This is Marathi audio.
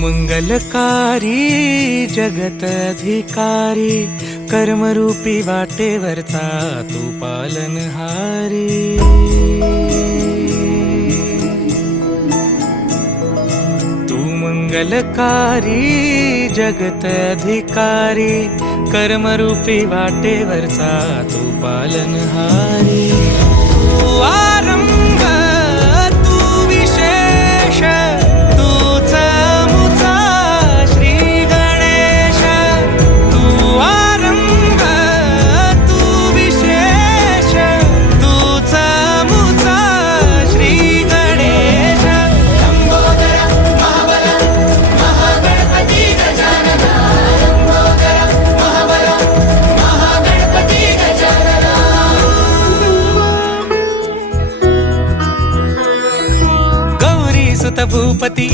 मंगलकारी जगत अधिकारी, कर्मरूपी वाटेवरचा तू पालनहारी। तू मंगलकारी जगत अधिकारी, कर्मरूपी वाटेवरचा तू पालनहारी। तू आरंभ तू विशेष, तूच मुचा श्री गणेश। तू आरंभ तू विशेष, तूच मुचा श्री गणेश। लंबोदर महाबल महागणपती गजानना, लंबोदर महाबल महागणपती गजानना। गौरी सुत भूपती